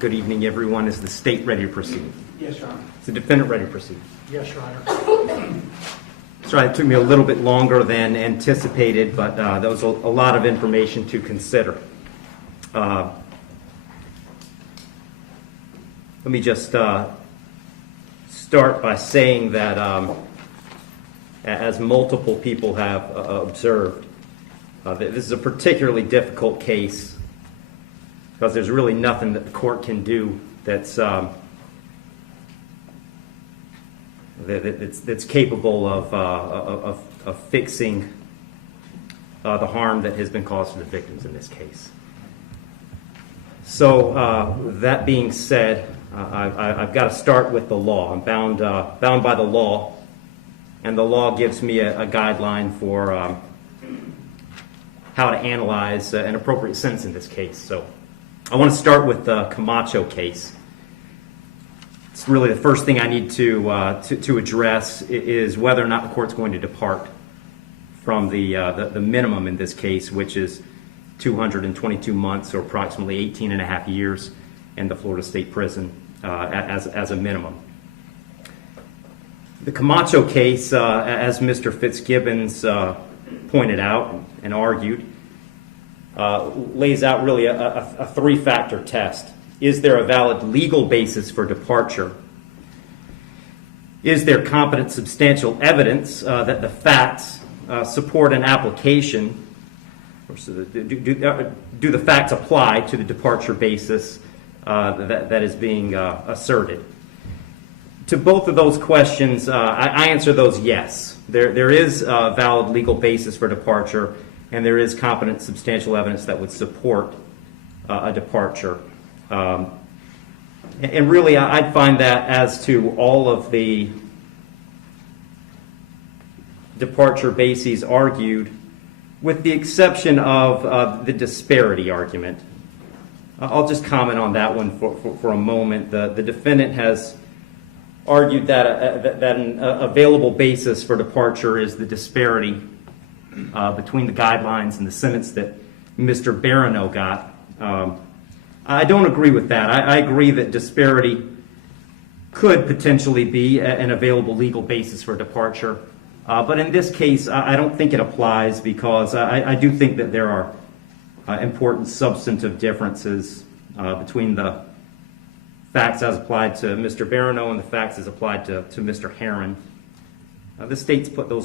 Good evening, everyone. Is the state ready to proceed? Yes, Your Honor. Is the defendant ready to proceed? Yes, Your Honor. Sorry, it took me a little bit longer than anticipated, but there was a lot of information to consider. Let me just start by saying that as multiple people have observed, this is a particularly difficult case because there's really nothing that the court can do that's capable of fixing the harm that has been caused to the victims in this case. So that being said, I've got to start with the law. I'm bound by the law, and the law gives me a guideline for how to analyze an appropriate sentence in this case. So I want to start with the Camacho case. It's really the first thing I need to address is whether or not the court's going to depart from the minimum in this case, which is 222 months or approximately 18 and a half years in the Florida State Prison as a minimum. The Camacho case, as Mr. Fitzgibbons pointed out and argued, lays out really a three-factor test. Is there a valid legal basis for departure? Is there competent substantial evidence that the facts support an application? Or do the facts apply to the departure basis that is being asserted? To both of those questions, I answer those yes. There is a valid legal basis for departure, and there is competent substantial evidence that would support a departure. And really, I'd find that as to all of the departure bases argued, with the exception of the disparity argument. I'll just comment on that one for a moment. The defendant has argued that an available basis for departure is the disparity between the guidelines and the sentence that Mr. Barano got. I don't agree with that. I agree that disparity could potentially be an available legal basis for departure. But in this case, I don't think it applies because I do think that there are important substantive differences between the facts as applied to Mr. Barano and the facts as applied to Mr. Heyrin. The state's put those